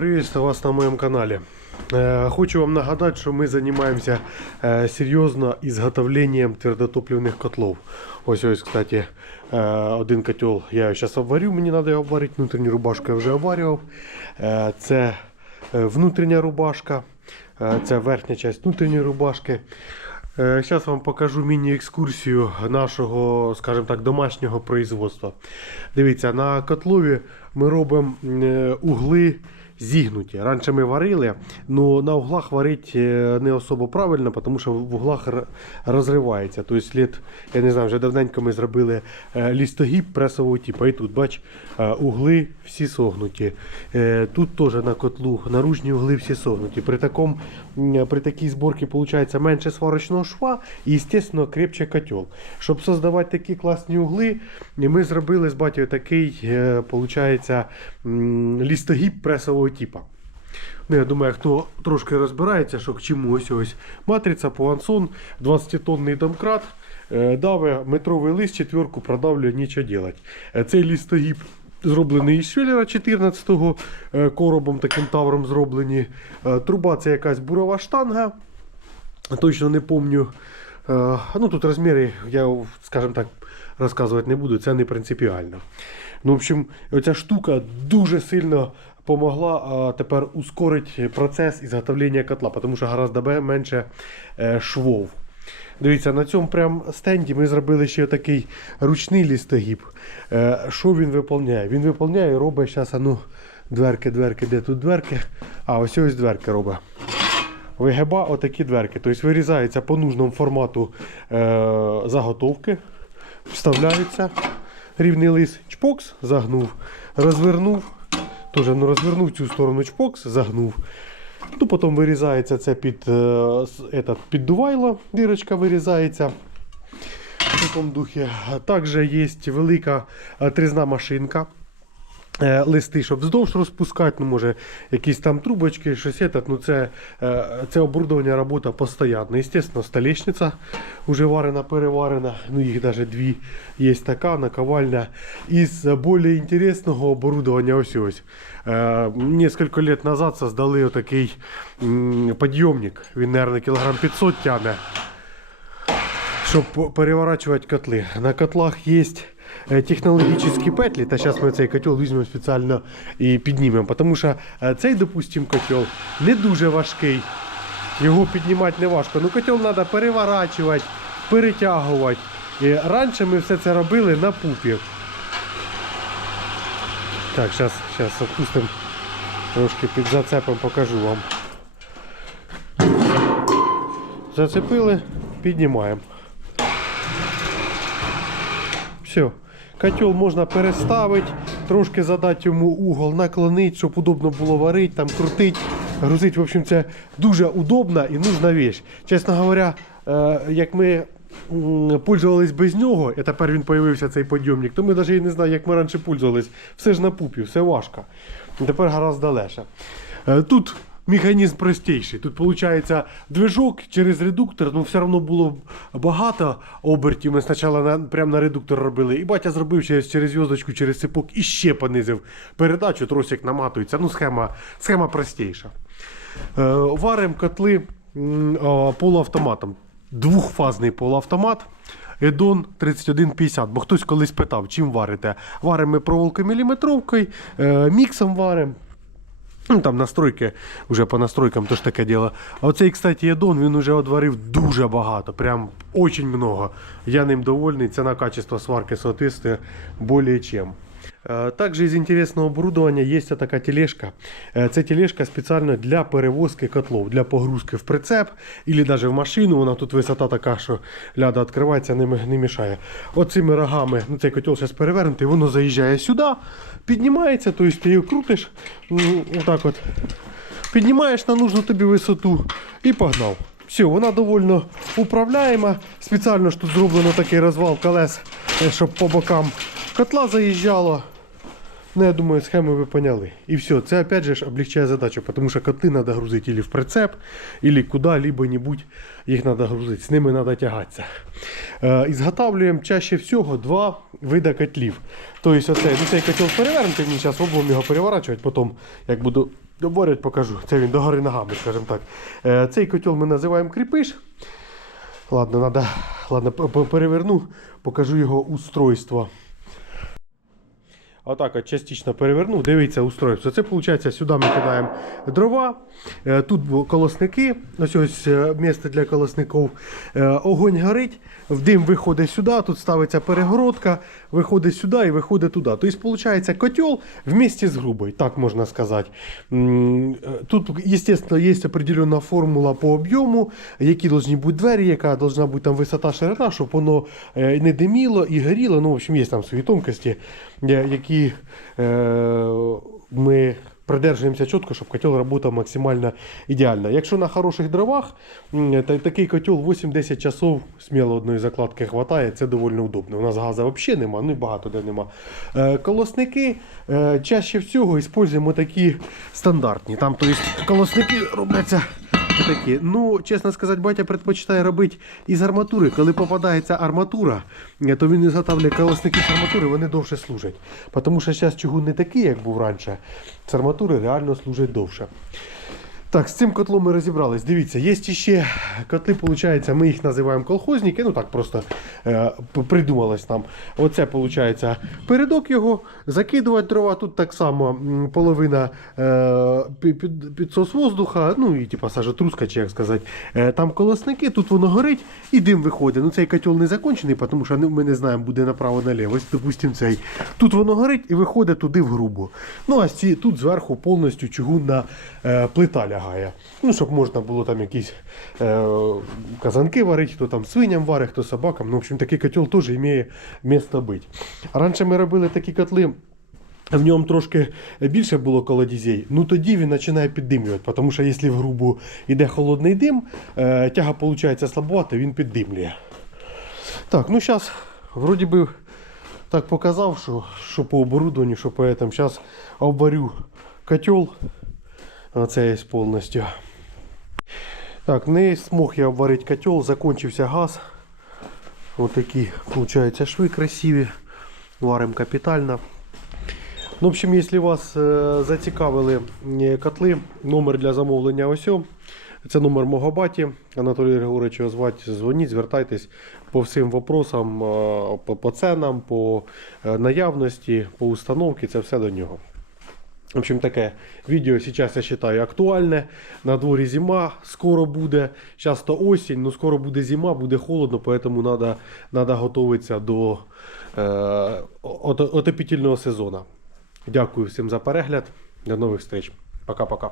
приветствую вас на моем канале. Э, Хочу вам нагадать, что мы занимаемся э, серьезно изготовлением твердотопливных котлов. Ось ось, кстати, э, один котел я зараз обварю, мені треба його обварити. Внутрішню рубашку я вже обварював. Е, Це е, внутрішня рубашка, е, це верхня частина внутрішньої рубашки. Зараз вам покажу міні-екскурсію нашого, скажімо так, домашнього производства. Дивіться, на котлові ми робимо е, угли зігнуті. Раніше ми варили, але на углах варити е, не особо правильно, тому що в углах розривається. Тобто слід, я не знаю, вже давненько ми зробили е, лістогіб пресового типу. І тут, бач, угли всі согнуті. Тут теж на котлу наружні угли всі согнуті. При, такому, при такій зборці виходить менше сварочного шва і, звісно, крепче котел. Щоб создавати такі класні угли, ми зробили з батьком такий, виходить, м, лістогіб пресового типу. Ну, я думаю, хто трошки розбирається, що к чому ось ось матриця, пуансон, 20-тонний домкрат, е, даве метровий лист, четверку продавлює, нічого делать. Е, Цей лістогіб зроблений із швеллера 14-го, е, коробом таким тавром зроблені. Труба це якась бурова штанга. Точно не. Е, Ну тут розміри, я, скажімо так, розказувати не буду, це не принципіально. Ну, в общем, оця штука дуже сильно помогла а, тепер ускорити процес ізготовлення котла, тому що гораздо менше е, швов. Дивіться, на цьому прям стенді ми зробили ще такий ручний лістогіб. Е, Що він виконує? Він виконує і робить зараз, ну, дверки, дверки, де тут дверки? А, ось ось дверки робить. Вигиба отакі дверки. Тобто вирізається по нужному формату е, заготовки, вставляються. Рівний лист чпокс, загнув, розвернув. Теж ну, розвернув цю сторону чпокс, загнув. Ну, потім вирізається це під, е, этот, піддувайло, дірочка вирізається. В такому духі. Також є велика тризна трізна машинка. Е, Листи, щоб вздовж розпускати, ну може якісь там трубочки, щось этот, ну це, е, це оборудовання робота постійно. Естественно, столешниця вже варена, переварена, ну їх навіть дві є така наковальня. Із більш інтересного оборудовання ось ось. Е, Несколько лет назад создали отакий підйомник, він, мабуть, кілограм 500 тягне щоб переворачувати котли. На котлах є технологічні петлі, та зараз ми цей котел візьмемо спеціально і піднімемо. Тому що е, цей, допустим, котел не дуже важкий. Його піднімати не важко. Ну котел треба переворачувати, перетягувати. І раніше ми все це робили на пупі. Так, зараз опустимо трошки під зацепом, покажу вам. Зацепили, піднімаємо. Все. Котел можна переставити, трошки задати йому угол, наклонити, щоб удобно було варити, там крутити, грузити. В общем, це дуже удобна і нужна вещь. Чесно говоря, е, як ми пользувались без нього, і тепер він з'явився цей підйомник, то ми навіть не знаємо, як ми раніше пользувались. Все ж на пупі, все важко. Тепер гораздо легше. Е, Тут механізм простіший. Тут виходить движок через редуктор, ну все одно було багато обертів. Ми спочатку на, прямо на редуктор робили. І батя зробив через, через зв'язочку, через цепок і ще понизив передачу, тросик наматується. Ну, схема, схема простіша. Е, варимо котли а, полуавтоматом. Двохфазний полуавтомат. Едон 3150, бо хтось колись питав, чим варите. Варимо ми проволокою міліметровкою, е, міксом варимо. Ну, там настройки, вже по настройкам то таке діло. А оцей, кстати, Ядон, він вже одварив дуже багато, прям очень много. Я ним довольний, ціна качество сварки соответствує более чем. Е, Также из интересного оборудования есть така тележка. Це тележка спеціально для перевозки котлов, для погрузки в прицеп или даже в машину. Вона тут висота така, що ляда відкривається, не, не мішає. Оцими рогами, ну цей котел зараз перевернутий, воно заїжджає сюди, піднімається, тобто ти його крутиш, м, отак от. Піднімаєш на нужну тобі висоту і погнав. Все, вона довольно управляєма. Спеціально ж тут зроблено такий розвал колес, е, щоб по бокам котла заїжджало. Ну, я думаю, схему ви поняли. І все, це опять же ж облегчає задачу, тому що коти треба грузити или в прицеп, или куди-либо-небудь їх треба грузити, з ними треба тягатися. Е, ізготавлюємо чаще всього два види котлів. Тобто оцей, ну, цей котел перевернутий, мені зараз спробуємо його переворачувати, потім, як буду Борять покажу. Це він догори ногами, скажімо так. Е, Цей котел ми називаємо кріпиш. Ладно, надо, ладно, переверну, покажу його устройство. Отак от частично перевернув, дивіться устройство. Це виходить, сюди ми кидаємо дрова, е, тут колосники, ось ось е, місце для колосників. Е, Огонь горить, в дим виходить сюди, тут ставиться перегородка, виходить сюди і виходить туди. Тобто, виходить, котел вместе з грубою, так можна сказати. Е, Тут, звісно, є определена формула по об'єму, які повинні бути двері, яка повинна бути там висота ширина, щоб воно е, не диміло і горіло. Ну, в общем, є там свої тонкості, е, які ми придержуємося чітко, щоб котел працював максимально ідеально. Якщо на хороших дровах, то такий котел 8-10 часов сміло одної закладки вистачає, це доволі удобно. У нас газу взагалі нема, ну і багато де нема. Е, колосники е, чаще всього використовуємо такі стандартні. Там, то есть, колосники робляться такі. Ну, чесно сказати, батя предпочитає робити із арматури. Коли попадається арматура, е, то він заготовляє колосники з арматури, вони довше служать. Тому що зараз чугун не такий, як був раніше. З арматури реально служить довше. Так, з цим котлом ми розібрались. Дивіться, є ще котли, виходить, ми їх називаємо колхозники. Ну так просто е, придумалось нам. Оце виходить передок його, закидувати дрова. Тут так само половина е, під, під, підсос воздуха, ну і типа сажотруска, чи як сказати. Е, там колосники, тут воно горить і дим виходить. Ну цей котел не закончений, тому що ну, ми не знаємо, буде направо-наліво. Ось, допустимо, цей. Тут воно горить і виходить туди в грубу. Ну а ці, тут зверху повністю чугунна е, плита лягає. Ну, щоб можна було там якісь е, казанки варити, хто там свиням варить, хто собакам. Ну, в общем, такий котел теж має місце бути. Раніше ми робили такі котли. В ньому трошки більше було колодізей, ну тоді він починає піддимлювати, тому що якщо в грубу йде холодний дим, е, тяга виходить слабовата, він піддимлює. Так, ну зараз вроді би так показав, що, що по оборудованню, що по этому. Зараз обварю котел. Оце є повністю. Так, не смог я обварити котел, закончився газ. Ось такі, виходить, шви красиві. Варимо капітально. Ну, в общем, якщо вас е, зацікавили е, котли, номер для замовлення ось. Це номер мого баті. Анатолій Григорович звати. Дзвоніть, звертайтесь по всім вопросам, е, по, ценам, по наявності, по установці. Це все до нього. В общем, таке відео зараз я вважаю актуальне. На дворі зима, скоро буде. Зараз то осінь, ну скоро буде зима, буде холодно, поэтому надо, надо готуватися до е, от- сезону. Дякую всім за перегляд. До нових встреч. Пока-пока.